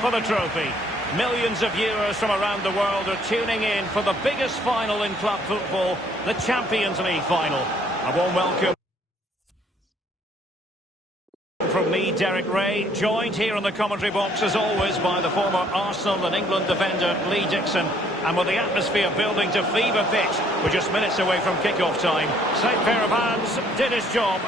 for the trophy. Millions of viewers from around the world are tuning in for the biggest final in club football, the Champions League final. A warm welcome from me, Derek Ray, joined here in the commentary box as always by the former Arsenal and England defender Lee Dixon. And with the atmosphere building to fever pitch, we're just minutes away from kick-off time. Same pair of hands did his job.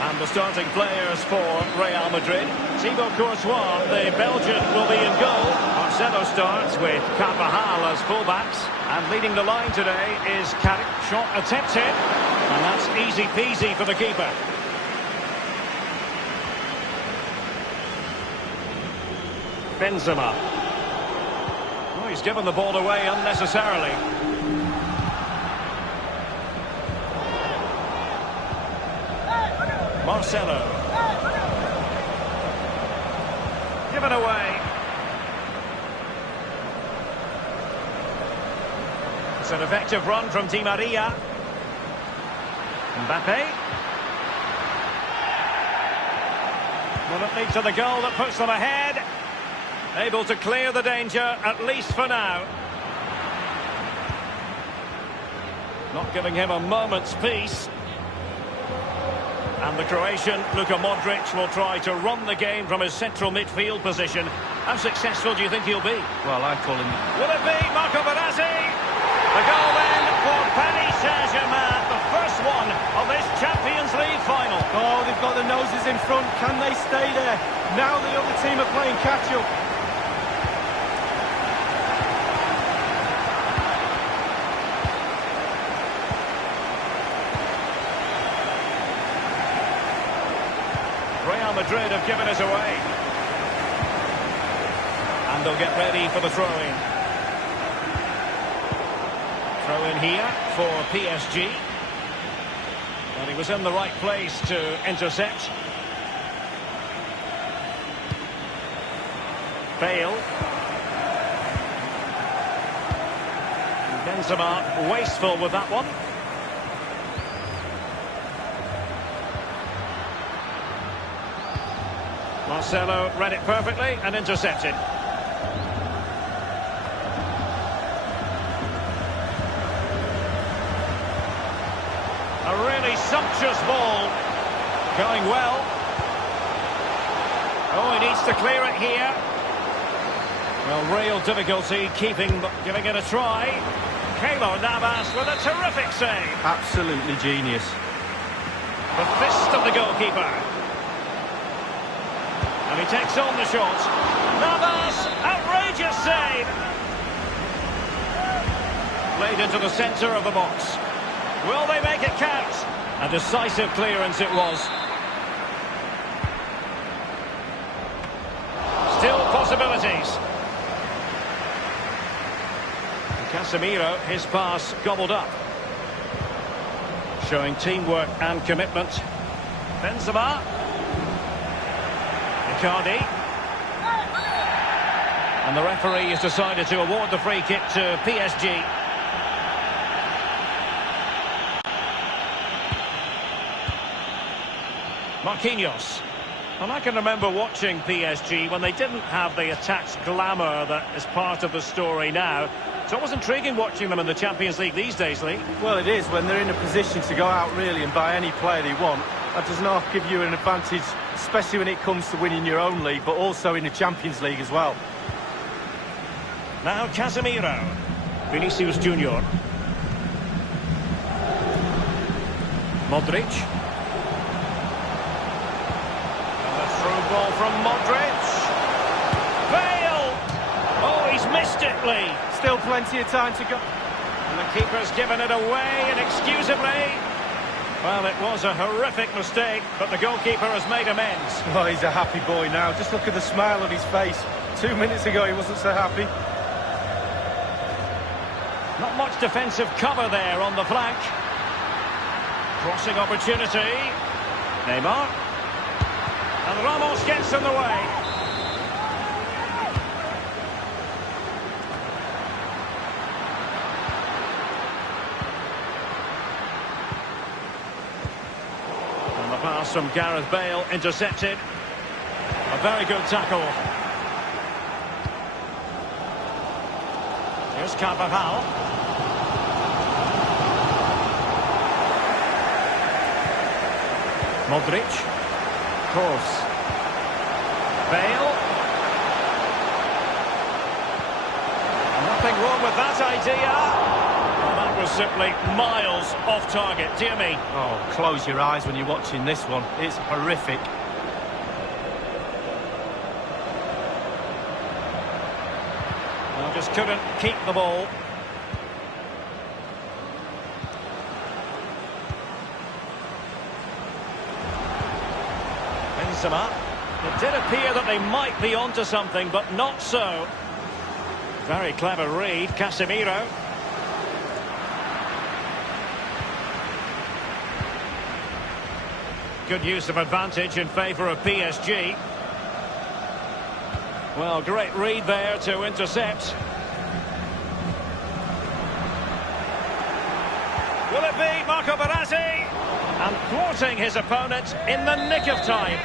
And the starting players for Real Madrid. Thibaut Courtois, the Belgian, will be in goal. Marcelo starts with Carvajal as fullbacks. And leading the line today is Carrick. Shot attempted. And that's easy peasy for the keeper. Benzema. Oh, he's given the ball away unnecessarily. Marcelo. Given away. It's an effective run from Di Maria. Mbappe. Will it lead to the goal that puts them ahead? Able to clear the danger, at least for now. Not giving him a moment's peace. And the Croatian, Luka Modric, will try to run the game from his central midfield position. How successful do you think he'll be? Well, I call him... Will it be Marco Verratti? The goal then for Paris Saint-Germain, the first one of this Champions League final. Oh, they've got the noses in front. Can they stay there? Now the other team are playing catch-up. Real Madrid have given us away. And they'll get ready for the throw-in. Throw-in here for PSG. And he was in the right place to intercept. Bale. Benzema wasteful with that one. Marcelo read it perfectly and intercepted. A really sumptuous ball. Going well. Oh, he needs to clear it here. Well, real difficulty giving it a try. Keylor Navas with a terrific save. Absolutely genius. The fist of the goalkeeper. And he takes on the shot. Navas, outrageous save. Played into the centre of the box. Will they make it count? A decisive clearance it was. Still possibilities. Casemiro, his pass gobbled up. Showing teamwork and commitment. Benzema. Icardi. And the referee has decided to award the free kick to PSG. Marquinhos. And I can remember watching PSG when they didn't have the attached glamour that is part of the story now. It's always intriguing watching them in the Champions League these days, Lee. Well, it is when they're in a position to go out really and buy any player they want. That does not give you an advantage, especially when it comes to winning your own league, but also in the Champions League as well. Now Casemiro. Vinicius Junior. Modric. And a through ball from Modric. Bale! Oh, he's missed it, Lee. Still plenty of time to go. And the keeper's given it away inexcusably. Well, it was a horrific mistake, but the goalkeeper has made amends. Oh, he's a happy boy now. Just look at the smile on his face. 2 minutes ago, he wasn't so happy. Not much defensive cover there on the flank. Crossing opportunity. Neymar. And Ramos gets in the way. And the pass from Gareth Bale intercepted. A very good tackle. Here's Carvajal. Modric. Kroos. Bale. Nothing wrong with that idea. Well, that was simply miles off target. Dear me. Oh, close your eyes when you're watching this one. It's horrific. Well, just couldn't keep the ball. Benzema. It did appear that they might be onto something, but not so. Very clever read, Casemiro. Good use of advantage in favour of PSG. Well, great read there to intercept. Will it be Marco Verratti? And thwarting his opponent in the nick of time.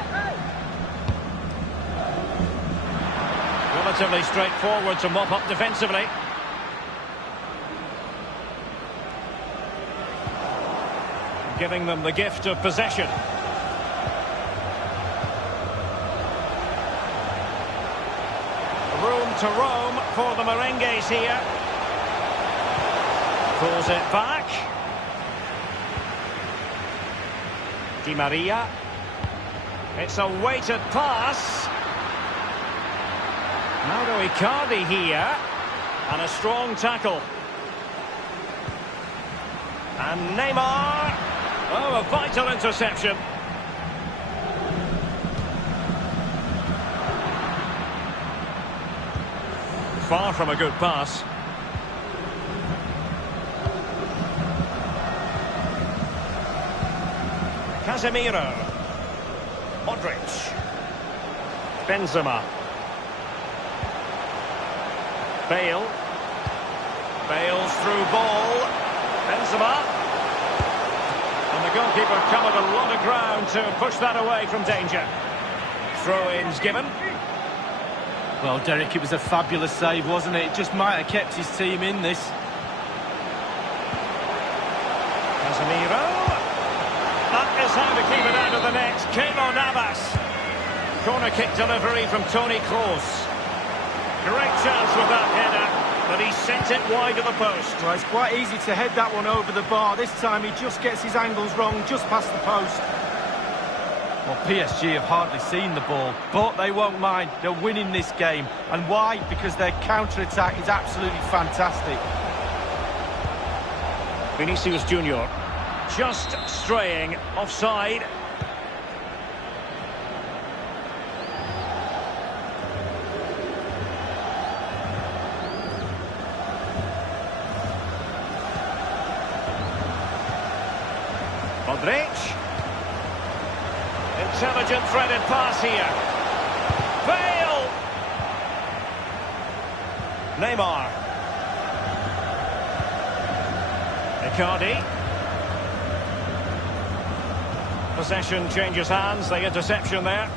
Relatively straightforward to mop up defensively. Giving them the gift of possession. Room to roam for the Merengues here. Pulls it back. Di Maria. It's a weighted pass. Mauro Icardi here. And a strong tackle. And Neymar. Oh, a vital interception. Far from a good pass. Casemiro. Modric. Benzema. Bale. Bale's through ball. Benzema. And the goalkeeper covered a lot of ground to push that away from danger. Throw-ins given. Well, Derek, it was a fabulous save, wasn't it? It just might have kept his team in this. Casemiro. That is how to keep it out of the net. Keylor Navas. Corner kick delivery from Toni Kroos. Great chance with that header, but he sent it wide of the post. Well, it's quite easy to head that one over the bar. This time he just gets his angles wrong, just past the post. Well, PSG have hardly seen the ball, but they won't mind. They're winning this game. And why? Because their counter-attack is absolutely fantastic. Vinicius Junior just straying offside. Modric. Intelligent threaded pass here. Bale! Neymar. Icardi. Possession changes hands, the interception there.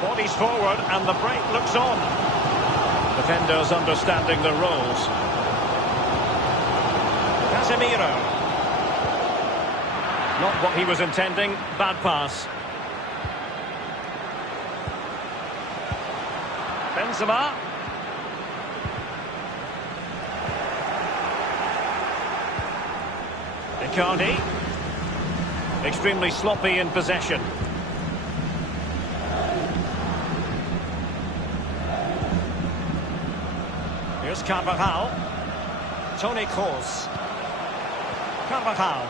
Bodies forward and the break looks on. Defenders understanding their roles. Casemiro. Not what he was intending. Bad pass. Benzema. Icardi. Extremely sloppy in possession. Here's Carvajal. Toni Kroos. Carvajal.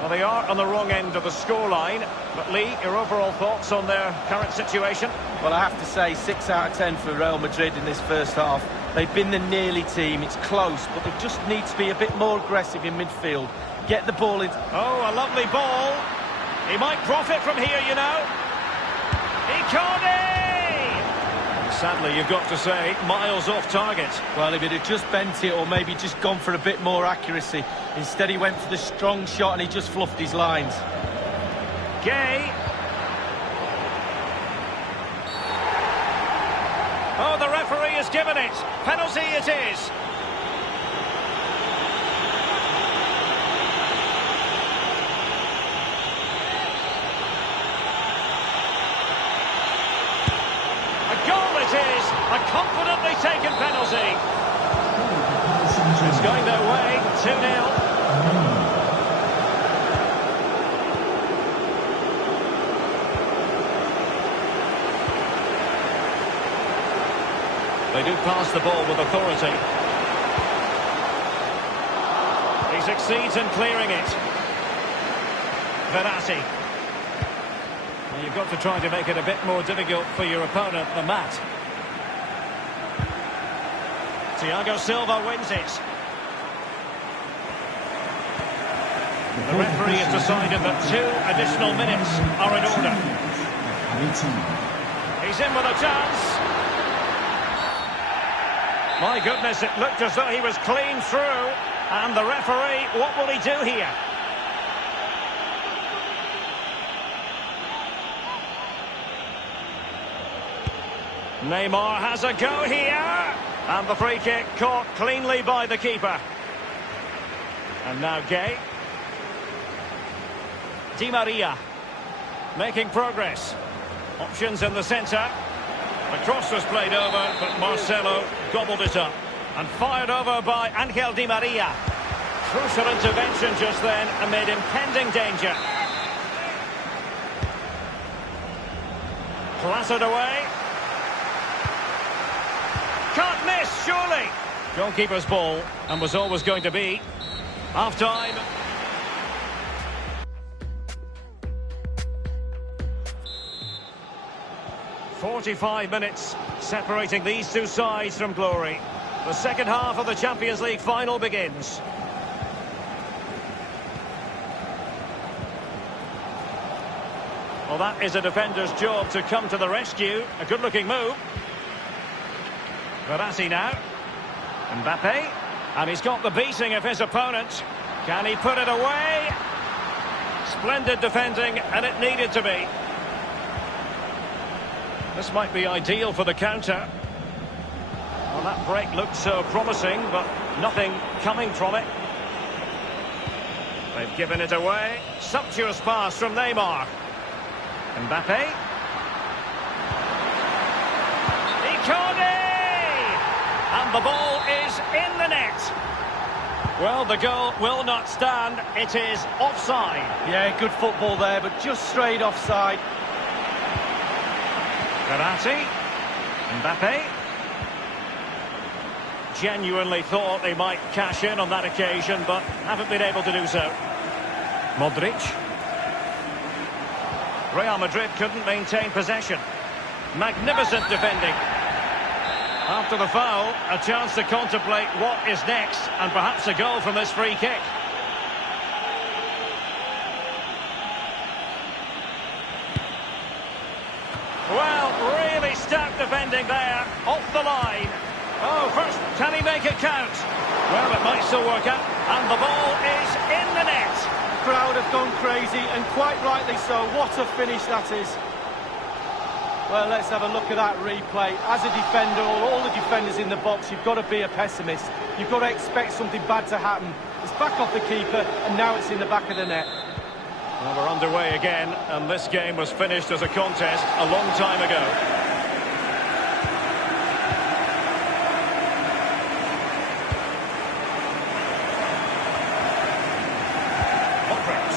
Well, they are on the wrong end of the scoreline. But Lee, your overall thoughts on their current situation? Well, I have to say 6 out of 10 for Real Madrid in this first half. They've been the nearly team. It's close, but they just need to be a bit more aggressive in midfield. Get the ball in. Oh, a lovely ball. He might profit from here, you know. Icardi! Sadly, you've got to say, miles off target. Well, if he'd have just bent it or maybe just gone for a bit more accuracy. Instead, he went for the strong shot and he just fluffed his lines. Gay. Oh, the referee has given it. Penalty it is. A goal it is. A confidently taken penalty. It's going their way. 2-0. They do pass the ball with authority. He succeeds in clearing it. Verratti. Well, you've got to try to make it a bit more difficult for your opponent than that. Thiago Silva wins it. The referee has decided that 2 additional minutes are in order. He's in with a chance. My goodness, it looked as though he was clean through. And the referee, what will he do here? Neymar has a go here. And the free kick caught cleanly by the keeper. And now Gay. Di Maria. Making progress. Options in the centre. The cross was played over, but Marcelo gobbled it up. And fired over by Angel Di Maria. Crucial intervention just then amid impending danger. Clattered away. Can't miss, surely. Goalkeeper's ball, and was always going to be. Half-time. "45 minutes separating these two sides from glory. The second half of the Champions League final begins. Well, that is a defender's job to come to the rescue. A good-looking move. Verratti now. Mbappe. And he's got the beating of his opponent. Can he put it away? Splendid defending, and it needed to be. This might be ideal for the counter. Well, that break looked so promising, but nothing coming from it. They've given it away. Sumptuous pass from Neymar. Mbappe. Icardi! And the ball is in the net. Well, the goal will not stand. It is offside. Yeah, good football there, but just straight offside. Verratti. Mbappe. Genuinely thought they might cash in on that occasion, but haven't been able to do so. Modric. Real Madrid couldn't maintain possession. Magnificent defending. After the foul, a chance to contemplate what is next, and perhaps a goal from this free kick. Well, really stout defending there, off the line. Oh, first, can he make it count? Well, it might still work out, and the ball is in the net. Crowd have gone crazy, and quite rightly so. What a finish that is. Well, let's have a look at that replay. As a defender, or all the defenders in the box, you've got to be a pessimist. You've got to expect something bad to happen. It's back off the keeper, and now it's in the back of the net. Well, we're underway again, and this game was finished as a contest a long time ago. Modric.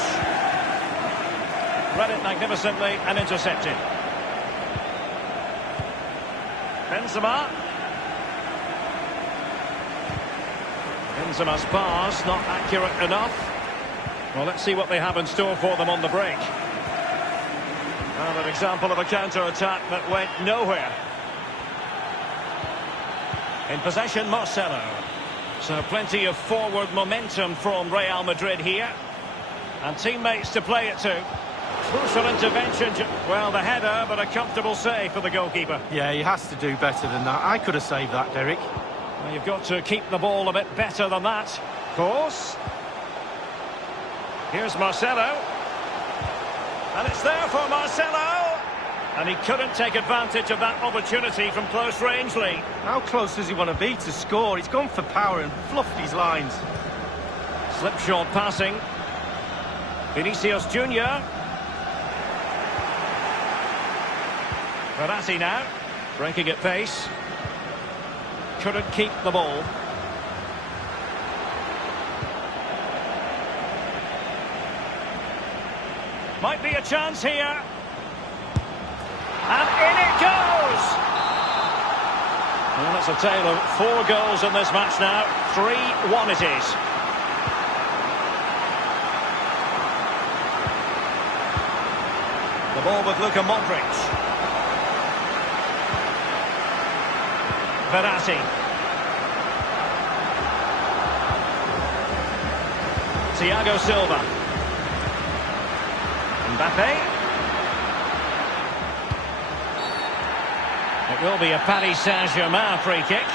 Read it magnificently and intercepted. Benzema. Benzema's pass, not accurate enough. Well, let's see what they have in store for them on the break. Well, an example of a counter-attack that went nowhere. In possession, Marcelo. So plenty of forward momentum from Real Madrid here. And teammates to play it to. Crucial intervention. Well, the header, but a comfortable save for the goalkeeper. Yeah, he has to do better than that. I could have saved that, Derek. Well, you've got to keep the ball a bit better than that, of course. Here's Marcelo. And it's there for Marcelo. And he couldn't take advantage of that opportunity from close range, Lee. How close does he want to be to score? He's gone for power and fluffed his lines. Slipshod passing. Vinicius Junior. Verratti now, breaking at pace. Couldn't keep the ball. Might be a chance here. And in it goes! Well, it's a tale of 4 goals in this match now. 3-1 it is. The ball with Luka Modric. Verratti. Thiago Silva. Mbappe. It will be a Paris Saint-Germain free kick.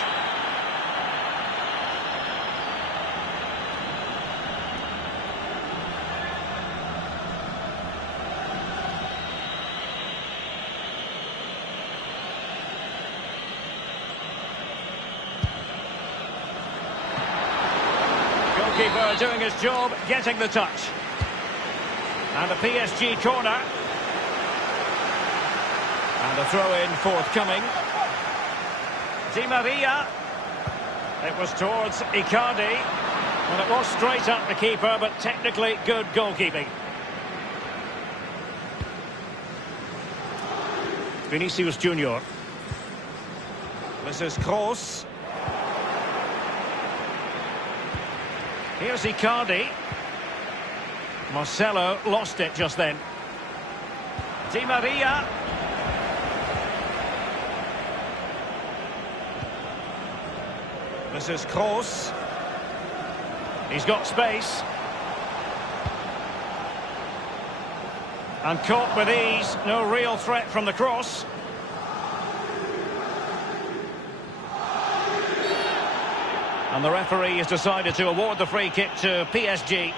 Goalkeeper doing his job, getting the touch. And a PSG corner. And a throw-in forthcoming. Di Maria. It was towards Icardi. And it was straight at the keeper, but technically good goalkeeping. Vinicius Junior. This is Kroos. Here's Icardi. Marcelo lost it just then. Di Maria. This is Kroos. He's got space. And caught with ease. No real threat from the cross. And the referee has decided to award the free kick to PSG.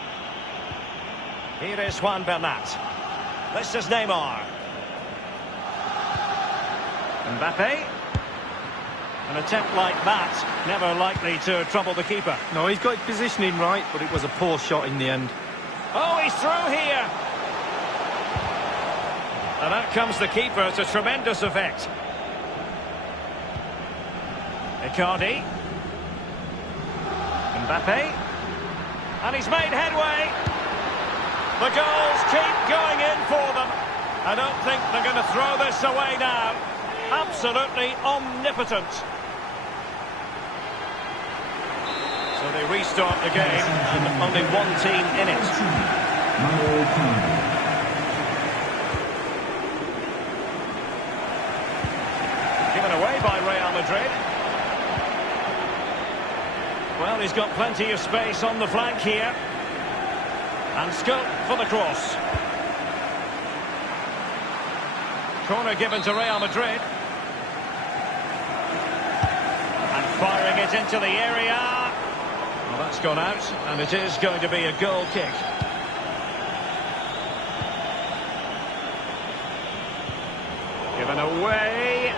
Here is Juan Bernat. This is Neymar. Mbappe. An attempt like that, never likely to trouble the keeper. No, he's got his positioning right, but it was a poor shot in the end. Oh, he's through here. And out comes the keeper to tremendous effect. Icardi. Mbappe. And he's made headway. The goals keep going in for them. I don't think they're going to throw this away now. Absolutely omnipotent. So they restart the game and only one team in it. Given away by Real Madrid. Well, he's got plenty of space on the flank here. And scope for the cross. Corner given to Real Madrid. And firing it into the area. Well, that's gone out, and it is going to be a goal kick. Given away.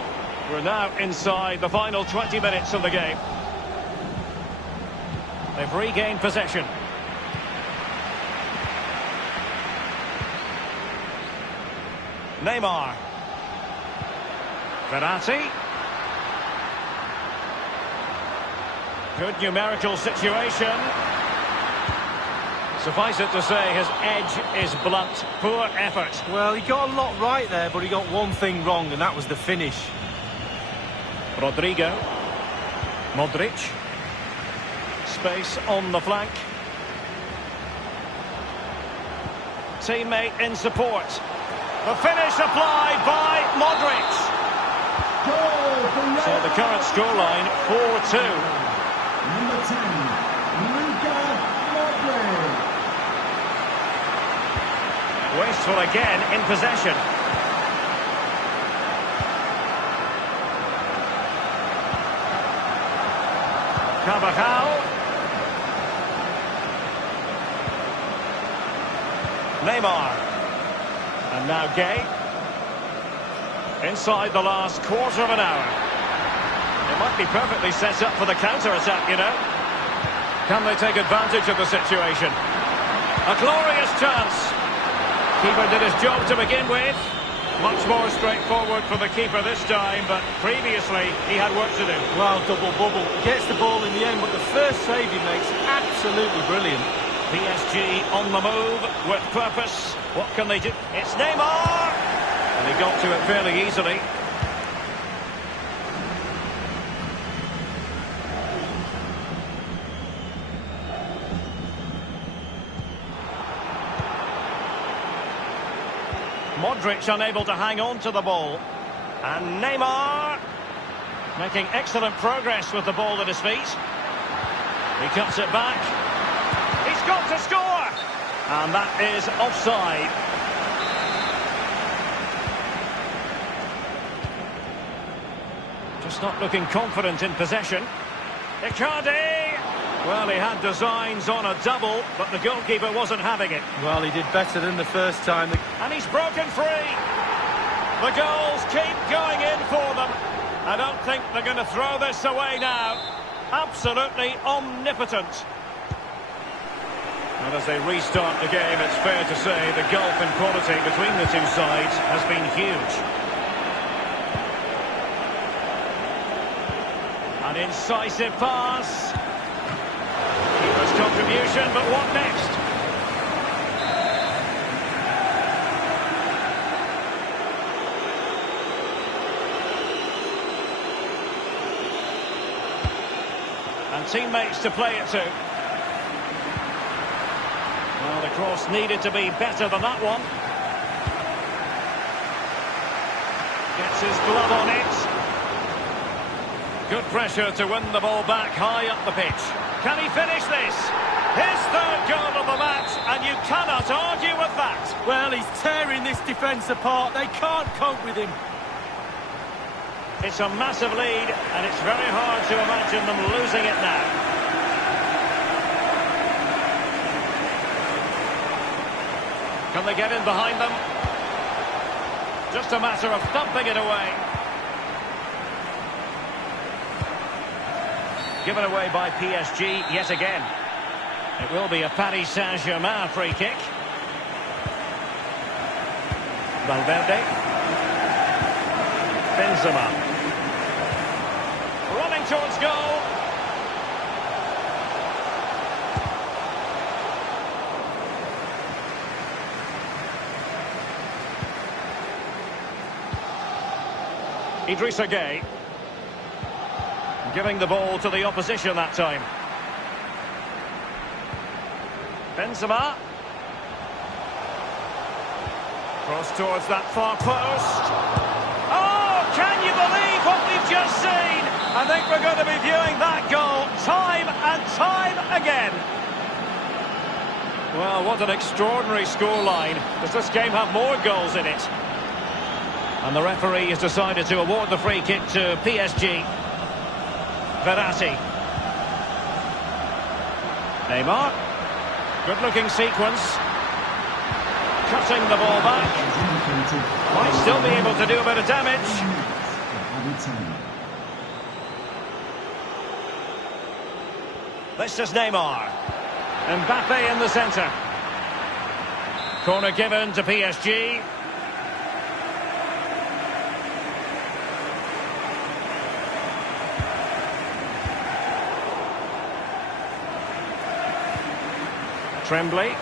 We're now inside the final 20 minutes of the game. They've regained possession. Neymar. Verratti. Good numerical situation. Suffice it to say, his edge is blunt. Poor effort. Well, he got a lot right there, but he got one thing wrong, and that was the finish. Rodrigo. Modric. Space on the flank. Teammate in support. The finish applied by Modric. So the current scoreline, 4-2. Number 10, Luka Modric. Wasteful again in possession. Carvajal. Neymar. And now Gay. Inside the last quarter of an hour. It might be perfectly set up for the counter-attack, you know. Can they take advantage of the situation? A glorious chance. Keeper did his job to begin with. Much more straightforward for the keeper this time, but previously he had work to do. Well, double bubble. Gets the ball in the end, but the first save he makes, absolutely brilliant. PSG on the move, with purpose. What can they do? It's Neymar! And he got to it fairly easily. Modric unable to hang on to the ball. And Neymar making excellent progress with the ball at his feet. He cuts it back. He's got to score! And that is offside. Just not looking confident in possession. Icardi! Well, he had designs on a double, but the goalkeeper wasn't having it. Well, he did better than the first time. And he's broken free. The goals keep going in for them. I don't think they're going to throw this away now. Absolutely omnipotent. And as they restart the game, it's fair to say the gulf in quality between the two sides has been huge. An incisive pass. Keeper's contribution, but what next? And teammates to play it to. Well, the cross needed to be better than that one. Gets his glove on it. Good pressure to win the ball back high up the pitch. Can he finish this? His third goal of the match, and you cannot argue with that. Well, he's tearing this defence apart. They can't cope with him. It's a massive lead, and it's very hard to imagine them losing it now. Can they get in behind them? Just a matter of thumping it away. Given away by PSG yet again. It will be a Paris Saint-Germain free kick. Valverde. Benzema. Running towards goal. Idrissa Gueye. Giving the ball to the opposition that time. Benzema. Cross towards that far post. Oh, can you believe what we've just seen? I think we're going to be viewing that goal time and time again. Well, what an extraordinary scoreline. Does this game have more goals in it? And the referee has decided to award the free kick to PSG. Verratti. Neymar. Good-looking sequence. Cutting the ball back. Might still be able to do a bit of damage. This is Neymar. Mbappe in the centre. Corner given to PSG. Tremblay.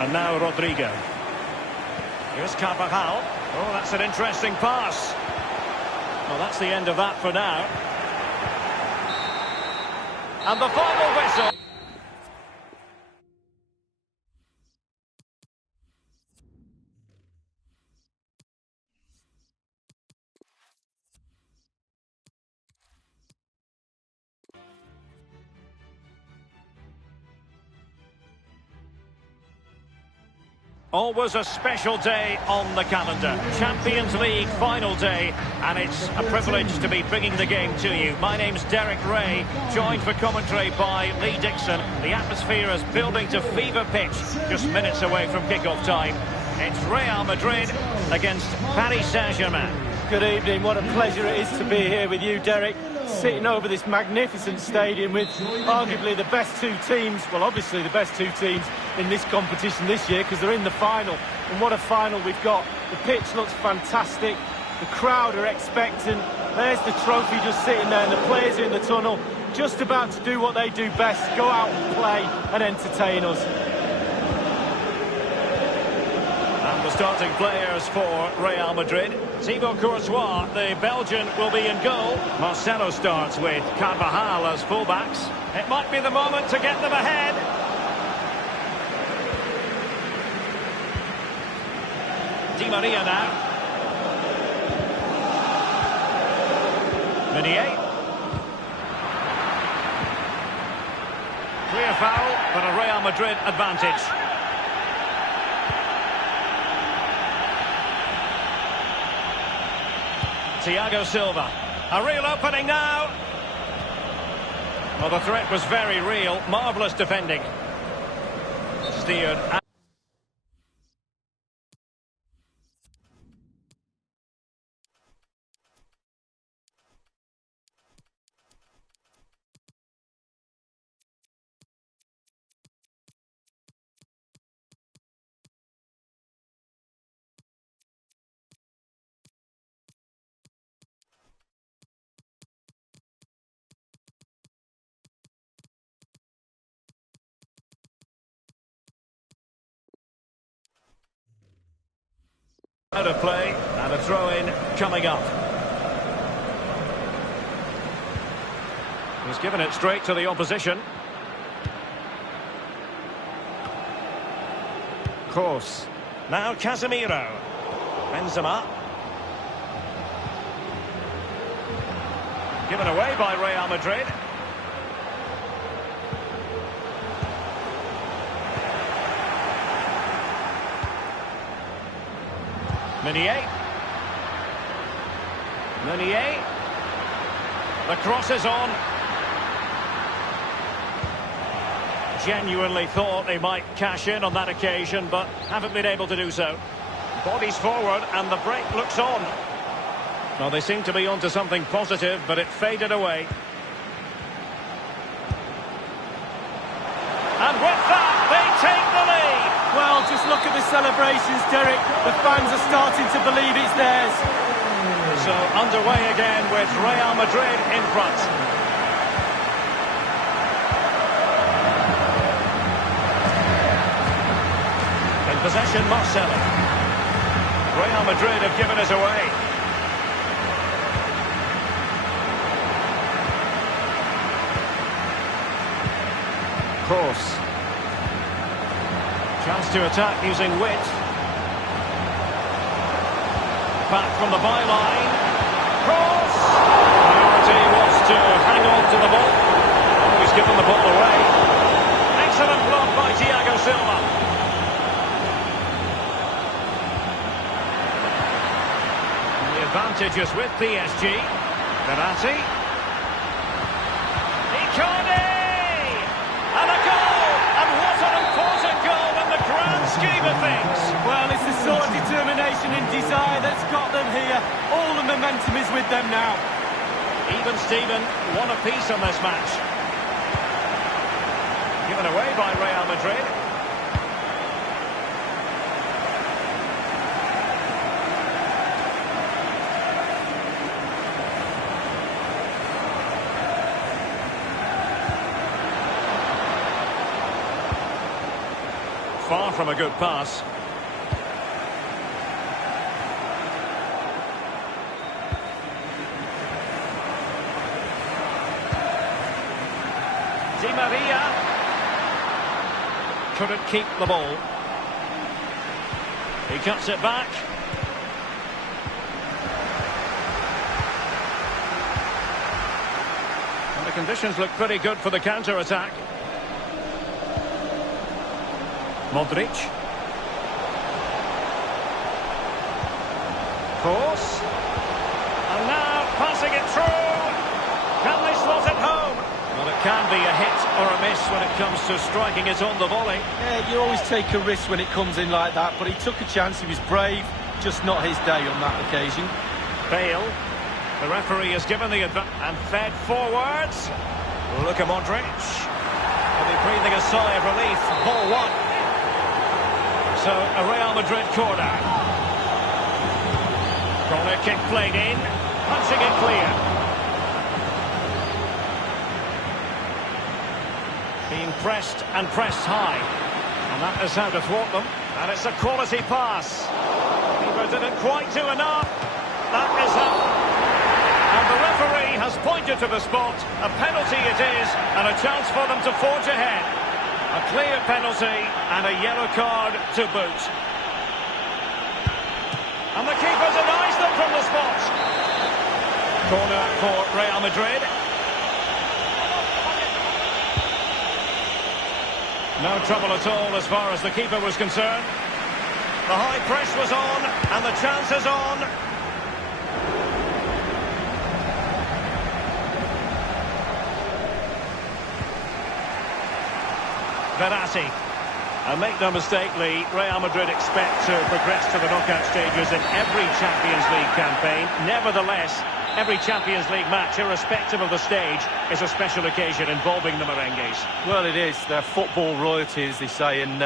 And now Rodrigo. Here's Carvajal. Oh, that's an interesting pass. Well, that's the end of that for now. And the final whistle. Always a special day on the calendar. Champions League final day, and it's a privilege to be bringing the game to you. My name's Derek Ray, joined for commentary by Lee Dixon. The atmosphere is building to fever pitch, just minutes away from kick-off time. It's Real Madrid against Paris Saint-Germain. Good evening, what a pleasure it is to be here with you, Derek. Sitting over this magnificent stadium with arguably the best two teams, well, obviously the best two teams in this competition this year because they're in the final. And what a final we've got. The pitch looks fantastic. The crowd are expectant. There's the trophy just sitting there and the players in the tunnel just about to do what they do best, go out and play and entertain us. And the starting players for Real Madrid. Thibaut Courtois, the Belgian, will be in goal. Marcelo starts with Carvajal as fullbacks. It might be the moment to get them ahead. Di Maria now. Meunier. Clear foul, but a Real Madrid advantage. Thiago Silva. A real opening now. Well, the threat was very real. Marvellous defending. Steered. Out of play, and a throw-in coming up. He's given it straight to the opposition. Kroos. Now Casemiro. Benzema. Given away by Real Madrid. Meunier. The cross is on. Genuinely thought they might cash in on that occasion, but haven't been able to do so. Bodies forward, and the break looks on. Well, they seem to be onto something positive, but it faded away. And with that, they take the lead. Well, just look at the celebrations, Derek. The fans are starting to believe it's theirs. So underway again with Real Madrid in front. In possession, Marcelo. Real Madrid have given us away. Kroos. Chance to attack using wit. Back from the byline. Kroos! Priority was to hang on to the ball. Oh, he's given the ball away. Excellent block by Thiago Silva. And the advantage is with PSG. Verratti. Icardi! And a goal! And what an important goal in the grand scheme of things. Well, it's the sort of determination and desire that's got them here. All the momentum is with them now. Even Steven, one apiece on this match. Given away by Real Madrid. Far from a good pass. Di Maria couldn't keep the ball. He cuts it back. And the conditions look pretty good for the counter-attack. Modric. Force. And now passing it through. Can they slot it home? Well, it can be a hit or a miss when it comes to striking it on the volley. Yeah, you always take a risk when it comes in like that, but he took a chance, he was brave, just not his day on that occasion. Bale. The referee has given the advantage and fed forwards. Luka Modric. Will be breathing a sigh of relief. Ball one. So a Real Madrid corner. Corner kick played in. Punching it clear. Being pressed and pressed high. And that is how to thwart them. And it's a quality pass. Keeper didn't quite do enough. That is how... And the referee has pointed to the spot. A penalty it is, and a chance for them to forge ahead. A clear penalty, and a yellow card to boot. And the keeper denies them from the spot. Corner for Real Madrid. No trouble at all as far as the keeper was concerned. The high press was on, and the chance is on. Verratti. And make no mistake, Lee, Real Madrid expect to progress to the knockout stages in every Champions League campaign. Nevertheless, every Champions League match, irrespective of the stage, is a special occasion involving the merengues. Well, it is. They're football royalty, as they say, and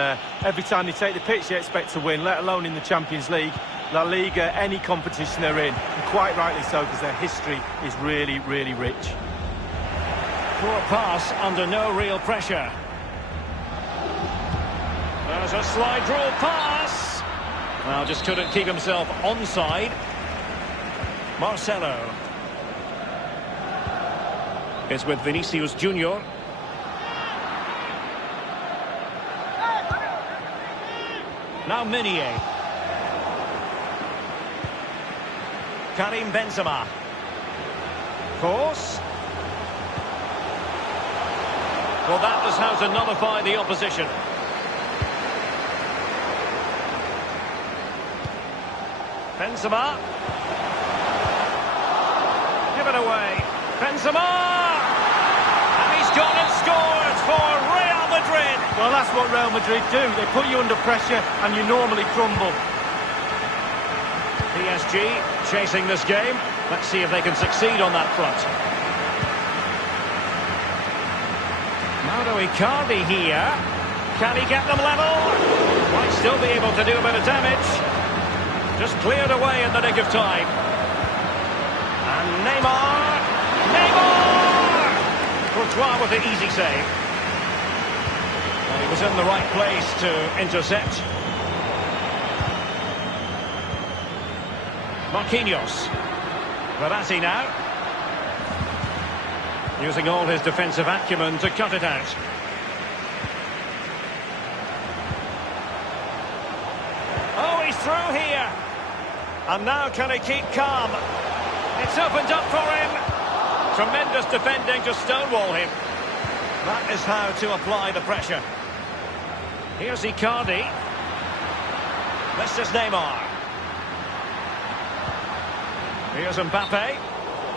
every time they take the pitch, they expect to win, let alone in the Champions League, La Liga, any competition they're in. And quite rightly so, because their history is really, really rich. Poor pass under no real pressure. There's a slide rule pass. Well, just couldn't keep himself onside. Marcelo. Is with Vinicius Junior. Now Meunier. Karim Benzema. Force. Well, that is how to nullify the opposition. Benzema. Give it away. Benzema! And he's gone and scored for Real Madrid. Well, that's what Real Madrid do. They put you under pressure and you normally crumble. PSG chasing this game. Let's see if they can succeed on that front. Mauro Icardi here. Can he get them level? Might still be able to do a bit of damage. Just cleared away in the nick of time. And Neymar! Neymar! Courtois with the easy save. Well, he was in the right place to intercept. Marquinhos. Verratti now. Using all his defensive acumen to cut it out. Oh, he's through here. And now can he keep calm? It's opened up for him. Tremendous defending to stonewall him. That is how to apply the pressure. Here's Icardi. This is Neymar. Here's Mbappe.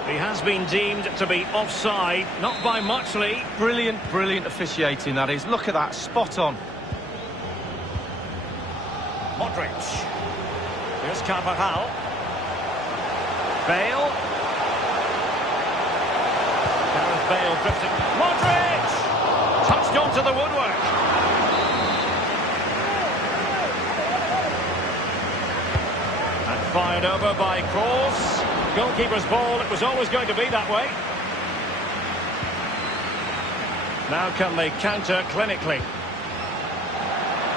He has been deemed to be offside, not by much, Lee. Brilliant, brilliant officiating, that is. Look at that, spot on. Modric. Here's Carvajal. Bale. Gareth Bale drifting. Modric! Touched onto the woodwork. And fired over by Kroos. Goalkeeper's ball, it was always going to be that way. Now can they counter clinically?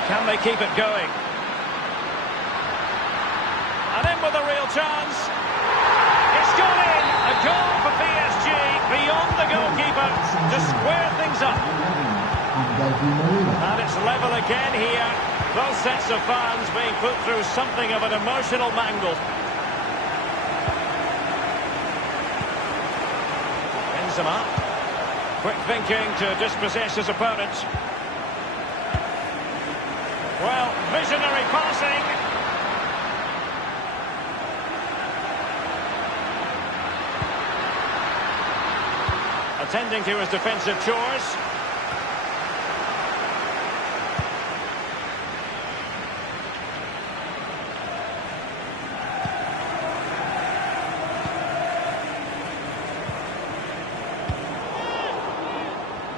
Can they keep it going? And in with a real chance. It's gone in. A goal for PSG beyond the goalkeeper to square things up. And it's level again here. Both sets of fans being put through something of an emotional mangle. Benzema. Quick thinking to dispossess his opponent. Well, visionary passing. tending to his defensive chores.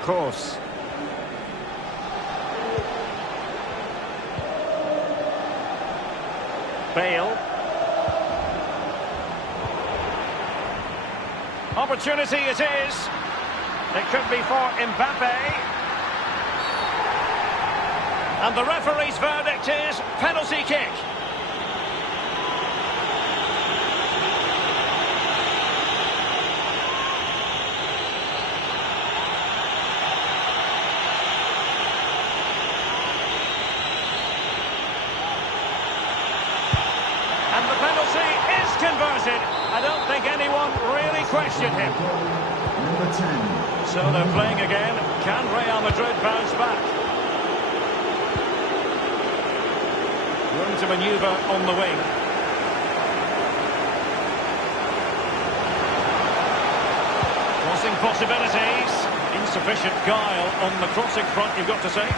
Course. Bale. Opportunity it is. It could be for Mbappe. And the referee's verdict is penalty kick. And the penalty is converted. I don't think anyone really questioned him. Number 10. So they're playing again. Can Real Madrid bounce back? Room to manoeuvre on the wing. Crossing possibilities. Insufficient guile on the crossing front, you've got to say.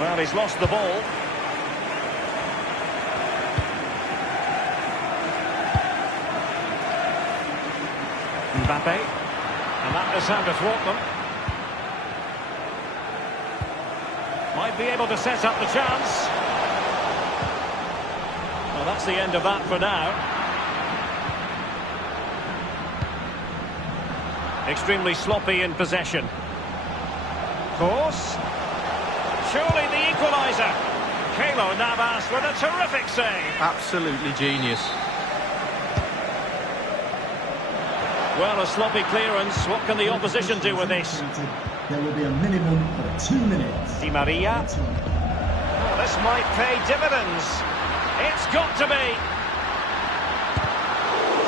Well, he's lost the ball. Mbappe. And that is how to thwart them. Might be able to set up the chance. Well, that's the end of that for now. Extremely sloppy in possession. Course. Surely the equaliser. Keylor Navas with a terrific save. Absolutely genius. Well, a sloppy clearance. What can the opposition do with this? There will be a minimum of 2 minutes. Di Maria. Well, this might pay dividends. It's got to be.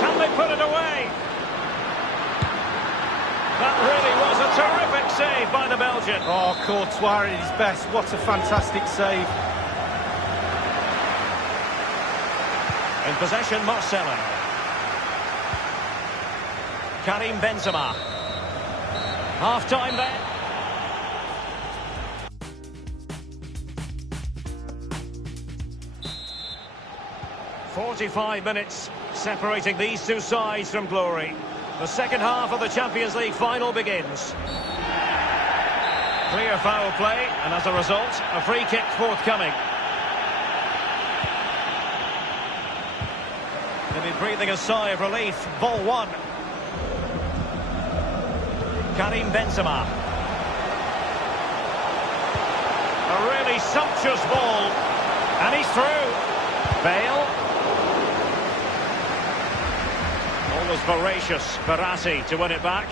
Can they put it away? That really was a terrific save by the Belgian. Oh, Courtois at his best. What a fantastic save. In possession, Marcelo. Karim Benzema. Half-time there. "45 minutes separating these two sides from glory. The second half of the Champions League final begins. Clear foul play, and as a result, a free kick forthcoming. They'll be breathing a sigh of relief. Ball one. Karim Benzema. A really sumptuous ball. And he's through. Bale. Always voracious, Verratti to win it back.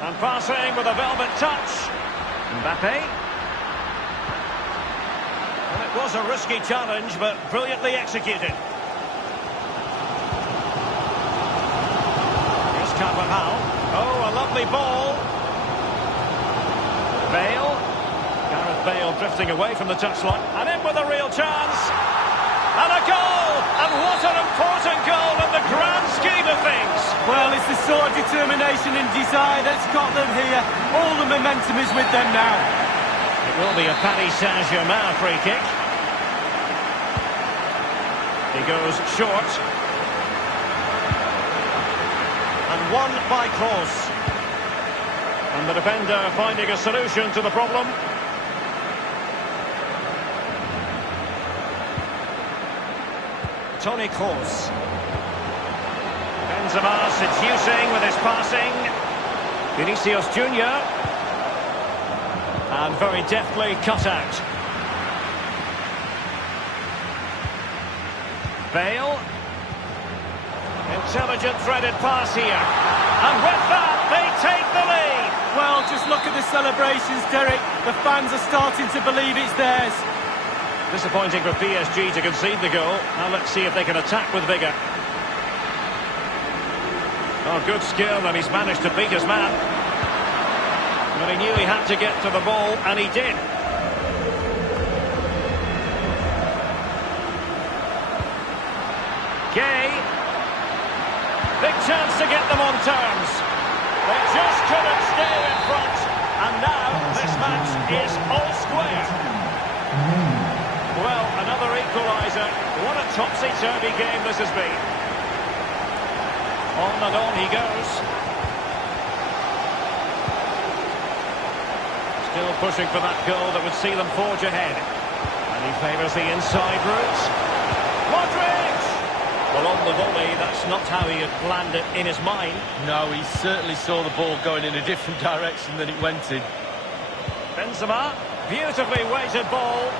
And passing with a velvet touch. Mbappe. Well, it was a risky challenge, but brilliantly executed. Here's Carvajal. Oh, a lovely ball. Bale. Gareth Bale drifting away from the touchline. And in with a real chance. And a goal! And what an important goal in the grand scheme of things! Well, it's the sort of determination and desire that's got them here. All the momentum is with them now. It will be a Paris Saint-Germain free kick. He goes short. And won by Kroos. And the defender finding a solution to the problem. Toni Kroos. Benzema seducing with his passing. Vinicius Junior. And very deftly cut out. Bale. Intelligent threaded pass here. And with that, they take the lead. Well, just look at the celebrations, Derek. The fans are starting to believe it's theirs. Disappointing for PSG to concede the goal. Now let's see if they can attack with vigour. Oh, good skill, and he's managed to beat his man. But he knew he had to get to the ball, and he did. Big chance to get them on terms. They just couldn't stay in front. And now this match is all square. Well, another equaliser. What a topsy-turvy game this has been. On and on he goes. Still pushing for that goal that would see them forge ahead. And he favours the inside route. Modric! Well, on the volley, that's not how he had planned it in his mind. No, he certainly saw the ball going in a different direction than it went in. Benzema, beautifully weighted ball.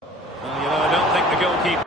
Well, you know, I don't think the goalkeeper...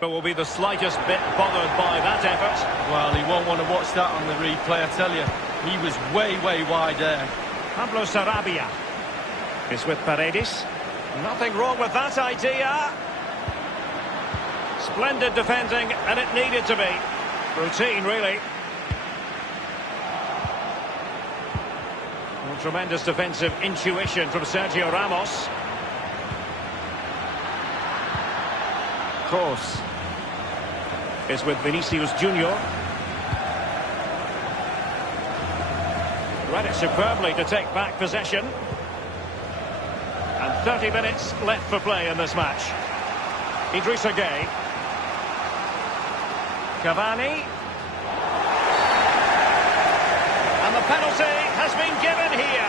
will be the slightest bit bothered by that effort. Well, he won't want to watch that on the replay, I tell you. He was way, way wide there. Pablo Sarabia is with Paredes. Nothing wrong with that idea. Splendid defending, and it needed to be. Routine, really. Well, tremendous defensive intuition from Sergio Ramos. Kroos is with Vinicius Junior. Read it superbly to take back possession. And 30 minutes left for play in this match. Idrissa Gueye. Cavani. And the penalty has been given here.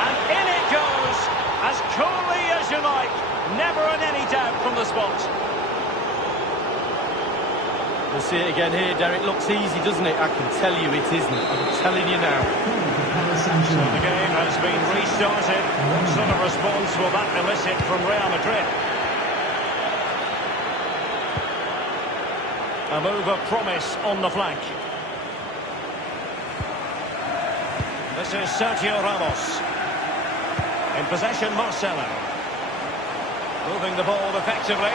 And in it goes, as coolly as you like. Never in any doubt from the spot. We'll see it again here, Derek. Looks easy, doesn't it? I can tell you it isn't. I'm telling you now. So the game has been restarted. What sort of response will that elicit from Real Madrid? A move of promise on the flank. This is Sergio Ramos. In possession, Marcelo. Moving the ball effectively.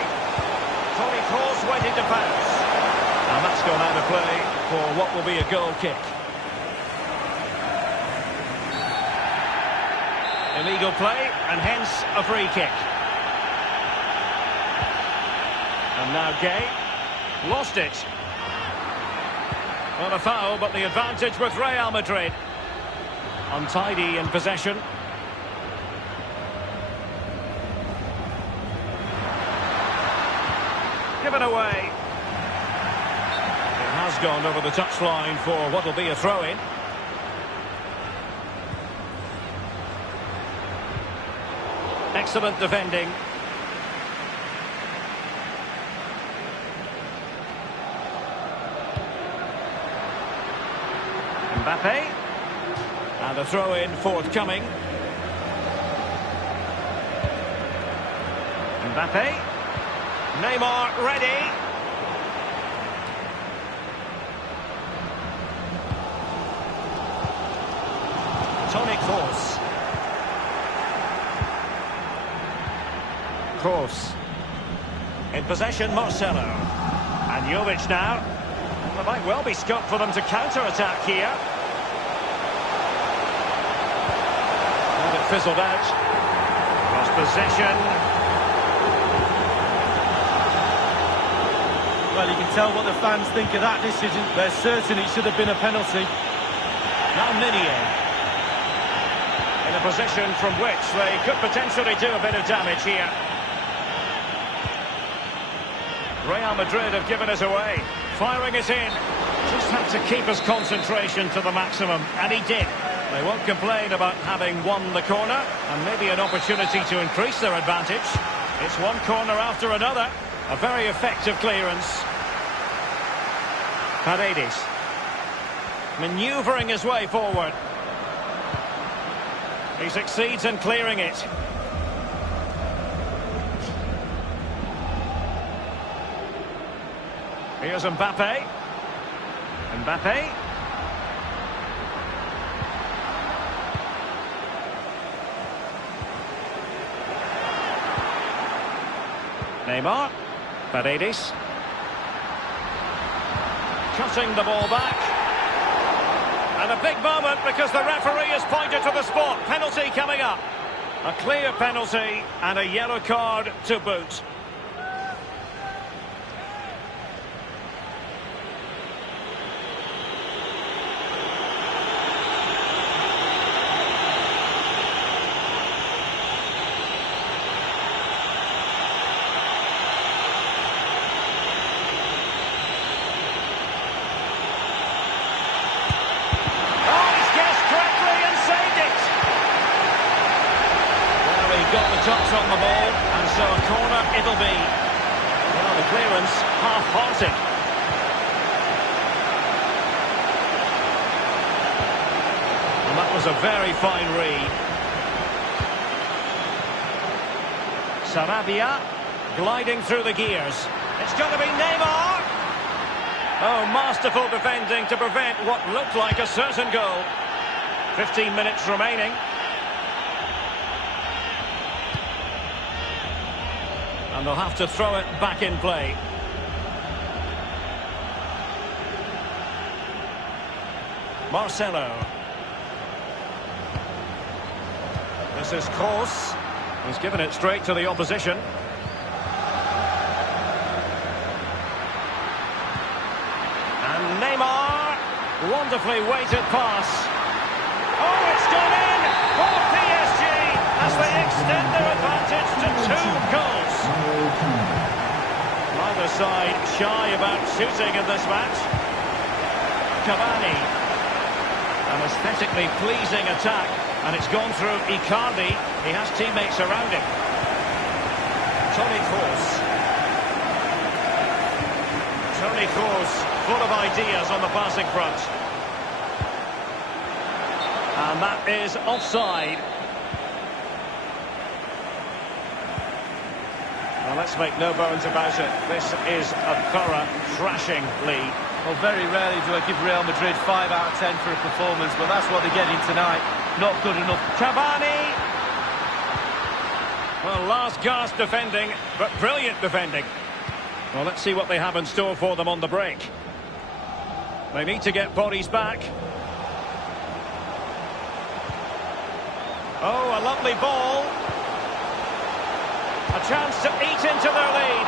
Toni Kroos waiting to pass. And that's gone out of play for what will be a goal kick. Illegal play, and hence a free kick. And now Gueye. Lost it. Not a foul, but the advantage with Real Madrid. Untidy in possession. Given away. It has gone over the touchline for what will be a throw-in. Excellent defending. Mbappe. And a throw-in forthcoming. Mbappe. Neymar ready. Toni Kroos. Kroos. In possession, Marcelo. And Jovic now. There might well be scope for them to counter-attack here. And it fizzled out. Lost possession. Well, you can tell what the fans think of that decision. They're certain it should have been a penalty. Now Minier. position from which they could potentially do a bit of damage here. Real Madrid have given us away. Firing it in. Just had to keep his concentration to the maximum, and he did. They won't complain about having won the corner, and maybe an opportunity to increase their advantage. It's one corner after another. A very effective clearance. Paredes. Manoeuvring his way forward. He succeeds in clearing it. Here's Mbappe. Mbappe. Neymar. Paredes. Cutting the ball back. And a big moment because the referee has pointed to the spot. Penalty coming up. A clear penalty and a yellow card to boot. Got the touch on the ball, and so a corner it'll be. Well, the clearance half-hearted. And that was a very fine read. Sarabia gliding through the gears. It's going to be Neymar. Oh, masterful defending to prevent what looked like a certain goal. 15 minutes remaining. And they'll have to throw it back in play. Marcelo. This is Kroos. He's given it straight to the opposition. And Neymar. Wonderfully weighted pass. Oh, it's gone in for PSG as they extend their advantage to 2 goals. Neither side shy about shooting in this match. Cavani. An aesthetically pleasing attack, and it's gone through Icardi. He has teammates around him. Toni Kroos. Toni Kroos, full of ideas on the passing front. And that is offside. Well, let's make no bones about it. This is a thorough thrashing lead. Well, very rarely do I give Real Madrid 5 out of 10 for a performance, but that's what they're getting tonight. Not good enough. Cavani! Well, last gasp defending, but brilliant defending. Well, let's see what they have in store for them on the break. They need to get bodies back. Oh, a lovely ball. A chance to eat into their lead.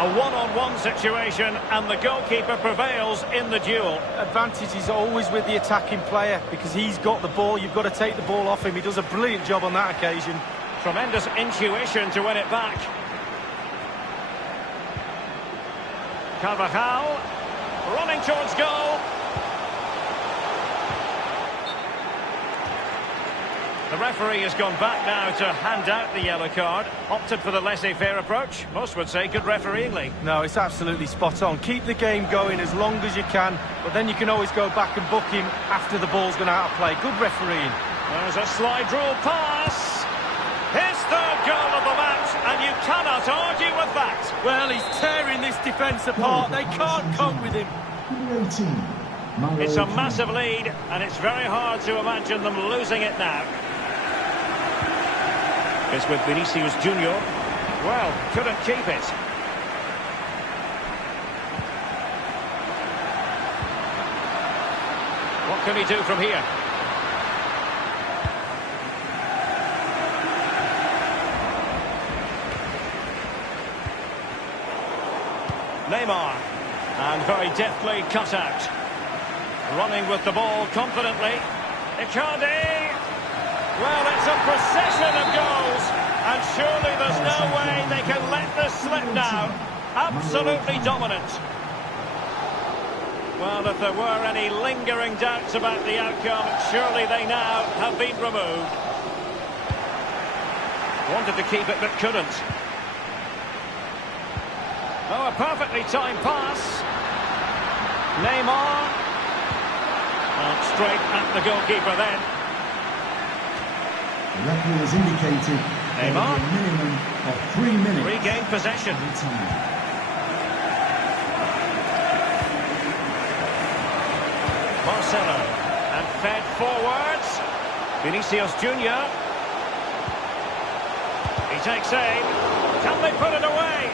A one-on-one situation, and the goalkeeper prevails in the duel. Advantage is always with the attacking player because he's got the ball. You've got to take the ball off him. He does a brilliant job on that occasion. Tremendous intuition to win it back. Carvajal running towards goal. The referee has gone back now to hand out the yellow card. Opted for the laissez-faire approach. Most would say good refereeing, Lee. No, it's absolutely spot on. Keep the game going as long as you can, but then you can always go back and book him after the ball's gone out of play. Good refereeing. There's a slide rule pass. His third goal of the match, and you cannot argue with that. Well, he's tearing this defence apart. They can't cope with him. It's a massive lead, and it's very hard to imagine them losing it now. It's with Vinicius Junior. Well, couldn't keep it. What can he do from here? Neymar. And very deftly cut out. Running with the ball confidently. Icardi. Well, it's a procession of goals, and surely there's no way they can let this slip now. Absolutely dominant. Well, if there were any lingering doubts about the outcome, surely they now have been removed. Wanted to keep it, but couldn't. Oh, a perfectly timed pass. Neymar. Well, straight at the goalkeeper then. The referee has indicated there will be a minimum of 3 minutes. Regained possession. Marcelo. And fed forwards. Vinicius Junior. He takes aim. Can they put it away?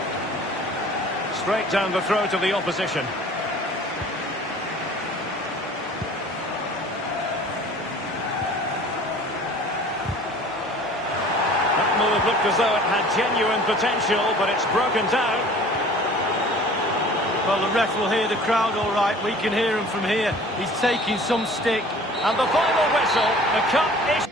Straight down the throat of the opposition. That move looked as though it had genuine potential, but it's broken down. Well, the ref will hear the crowd all right. We can hear him from here. He's taking some stick. And the final whistle, the cup is...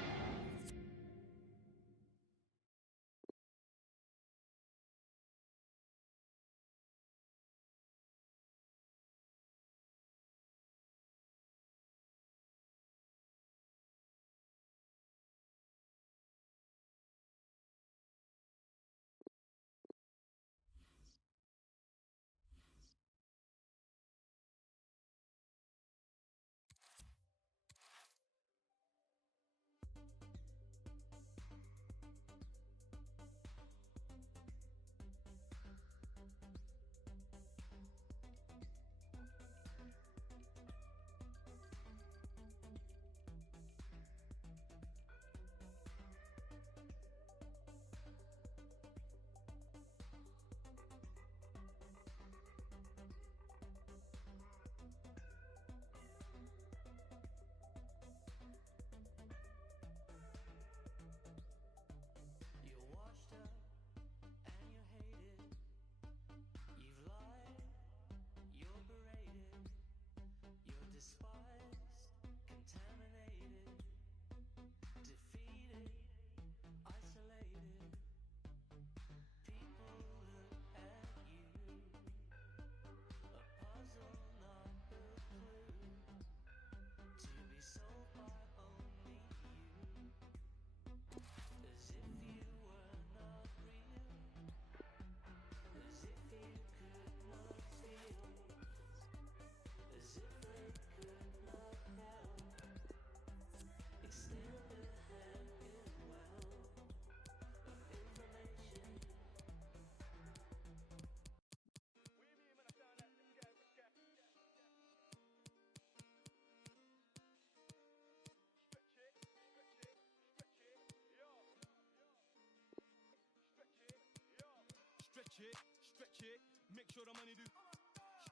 Stretch it, make sure the money do.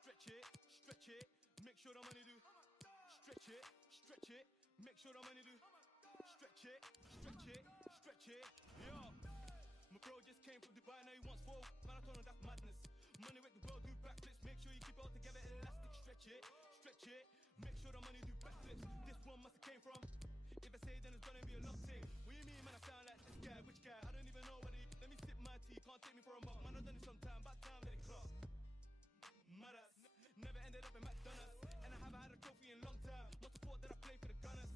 Stretch it, make sure the money do. Stretch it, make sure the money do. Stretch it, yo. My bro just came from Dubai, now he wants 4. Man, I told him that's madness. Money with the world do backflips, make sure you keep it all together, elastic. Stretch it, make sure the money do backflips. This one must have came from. If I say then it's gonna be a long thing. What do you mean, man? I sound like this guy, which guy? I don't even know what he. Let me sip my tea, can't take me for a mug. Man, I've done it sometime, about time let it clock. Matters, never ended up in McDonald's, and I haven't had a trophy in a long time. Not the sport that I play for the Gunners.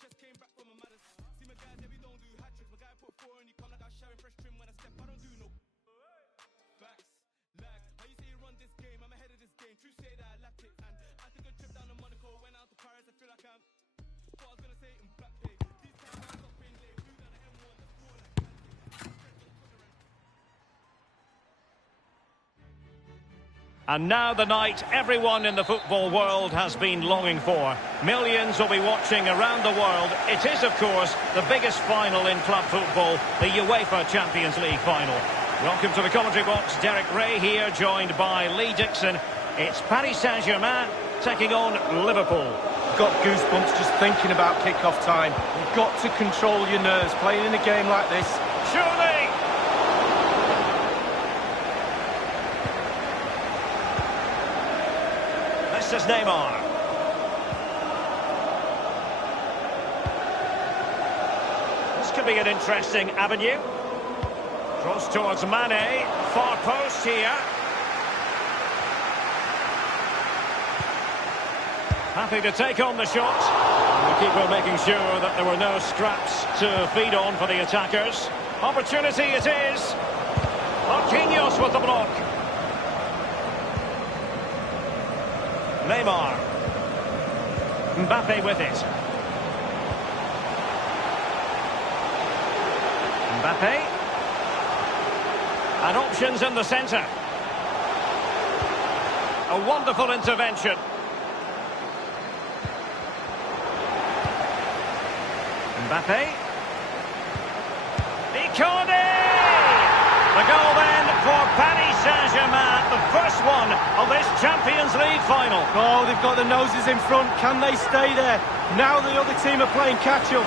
Just came back from a matters. See my guys, we don't do hat tricks. My guy put 4 and he come like I was showering fresh trim when I step. I don't do no facts, lag. How you say you run this game? I'm ahead of this game. True say that I lacked it, and I took a trip down to Monaco, went out to Paris. I feel like I'm. What I was gonna say in black pay. These times I'm not being late. Flew down the M1, that's more like that. And now the night everyone in the football world has been longing for. Millions will be watching around the world. It is, of course, the biggest final in club football, the UEFA Champions League final. Welcome to the commentary box. Derek Ray here, joined by Lee Dixon. It's Paris Saint-Germain taking on Liverpool. Got goosebumps just thinking about kick-off time. You've got to control your nerves playing in a game like this. Surely! This is Neymar. could be an interesting avenue. Cross towards Mane, far post here. Happy to take on the shot. And the keeper making sure that there were no scraps to feed on for the attackers. Opportunity it is. Marquinhos with the block. Neymar. Mbappe with it. Mbappe. And options in the centre. A wonderful intervention. Mbappe. Icardi! The goal then for Paris Saint-Germain, the first one of this Champions League final. Oh, they've got the noses in front. Can they stay there? Now the other team are playing catch-up.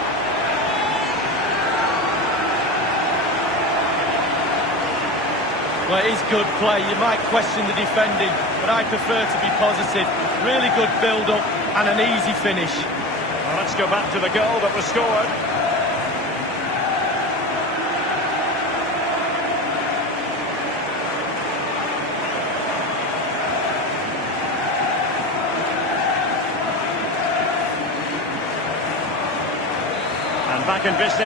Well, it is good play. You might question the defending, but I prefer to be positive. Really good build-up and an easy finish. Well, let's go back to the goal that was scored. And back in business.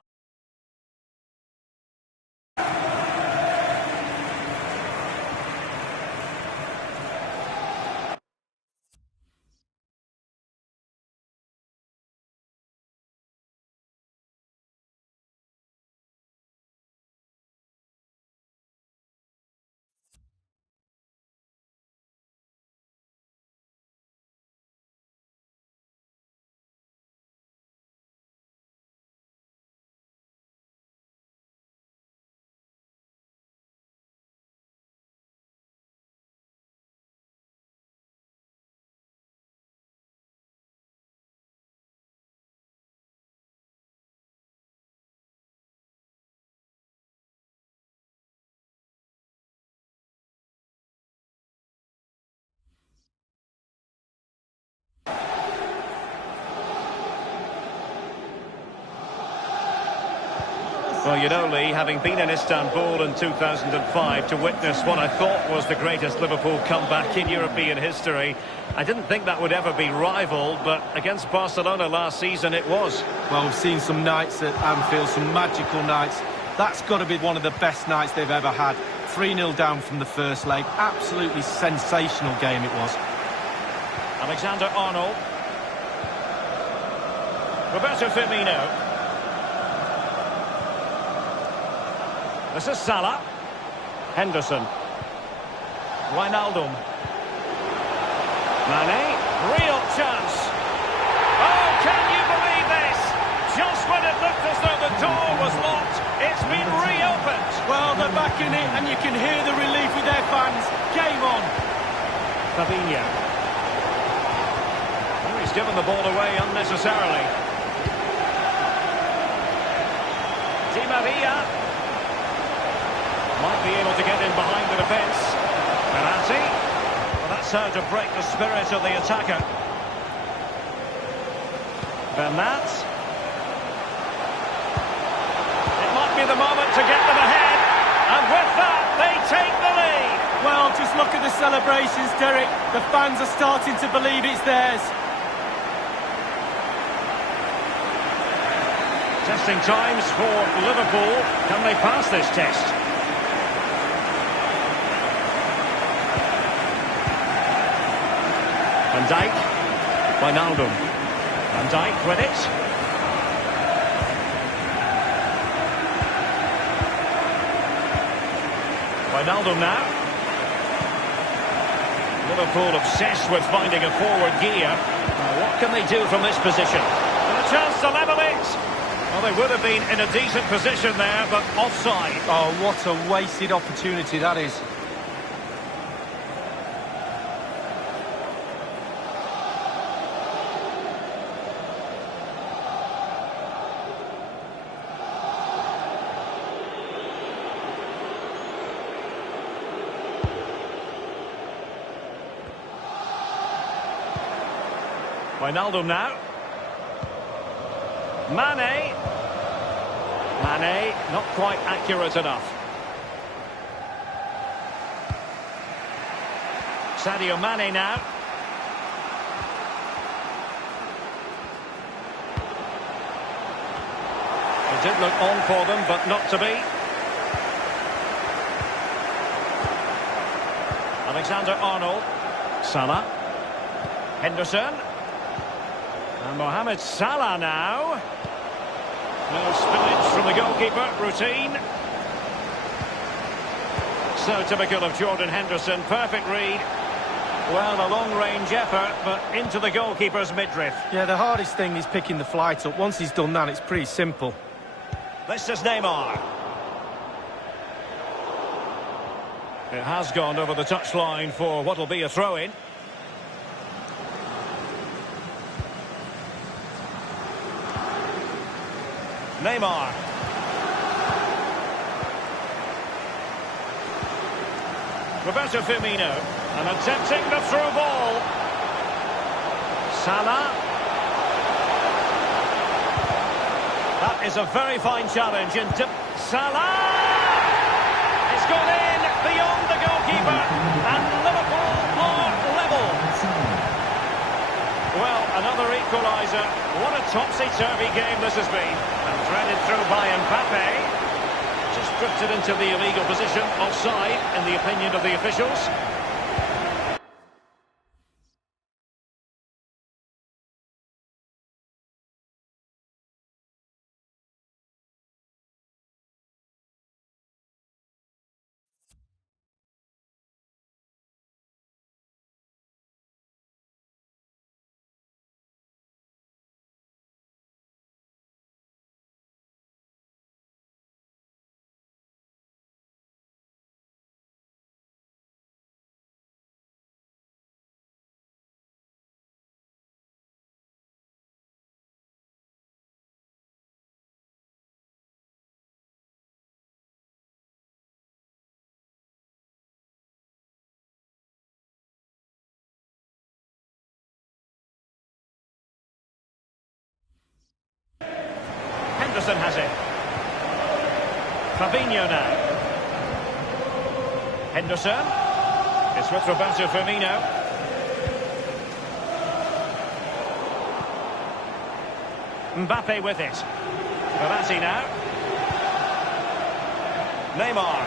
Well, you know, Lee, having been in Istanbul in 2005 to witness what I thought was the greatest Liverpool comeback in European history, I didn't think that would ever be rivaled, but against Barcelona last season it was. Well, we've seen some nights at Anfield, some magical nights. That's got to be one of the best nights they've ever had. 3-0 down from the first leg. Absolutely sensational game it was. Alexander-Arnold. Roberto Firmino. This is Salah. Henderson. Wijnaldum. Mane. Real chance. Oh, can you believe this? Just when it looked as though the door was locked, it's been reopened. Well, they're back in it, and you can hear the relief with their fans. Game on. Fabinho. Oh, he's given the ball away unnecessarily. Di Maria. Might be able to get in behind the defence. Verratti. Well, that's how to break the spirit of the attacker. Bernat. It might be the moment to get them ahead. And with that, they take the lead. Well, just look at the celebrations, Derek. The fans are starting to believe it's theirs. Testing times for Liverpool. Can they pass this test? Van Dijk, Wijnaldum. Van Dijk with it. Wijnaldum now. Liverpool obsessed with finding a forward gear. Now, what can they do from this position? And a chance to level it. Well, they would have been in a decent position there, but offside. Oh, what a wasted opportunity that is. Wijnaldum now. Mane. Mane, not quite accurate enough. Sadio Mane now. It did look on for them, but not to be. Alexander-Arnold. Salah. Henderson. And Mohamed Salah now. No spillage from the goalkeeper. Routine. So typical of Jordan Henderson. Perfect read. Well, a long-range effort, but into the goalkeeper's midriff. Yeah, the hardest thing is picking the flight up. Once he's done that, it's pretty simple. This is Neymar. It has gone over the touchline for what will be a throw-in. Neymar. Roberto Firmino. And attempting the through ball. Salah. That is a very fine challenge. And Salah! It's gone in beyond the goalkeeper. And Liverpool are level. Well, another equaliser. What a topsy-turvy game this has been. And threaded through by Mbappe. Just drifted into the illegal position, offside, in the opinion of the officials. Henderson has it. Fabinho now. Henderson. It's with Roberto Firmino. Mbappe with it. Verratti now. Neymar.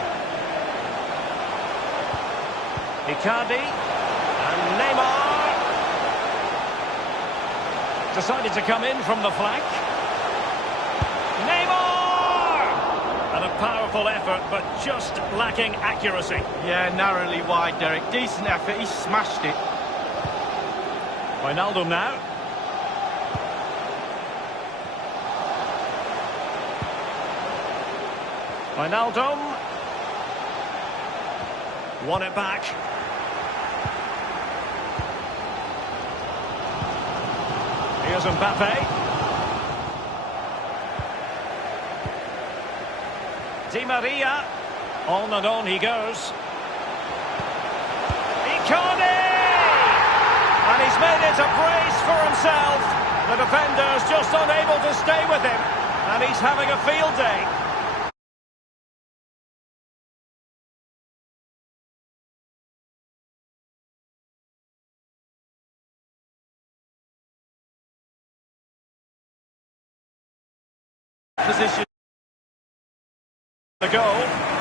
Icardi. And Neymar. Decided to come in from the flank. Neymar! And a powerful effort, but just lacking accuracy. Yeah, narrowly wide, Derek. Decent effort. He smashed it. Wijnaldum now. Wijnaldum. Won it back. Here's Mbappe. Di Maria. On and on he goes. Icardi! And he's made it a brace for himself. The defender's just unable to stay with him. And he's having a field day. Position. The goal.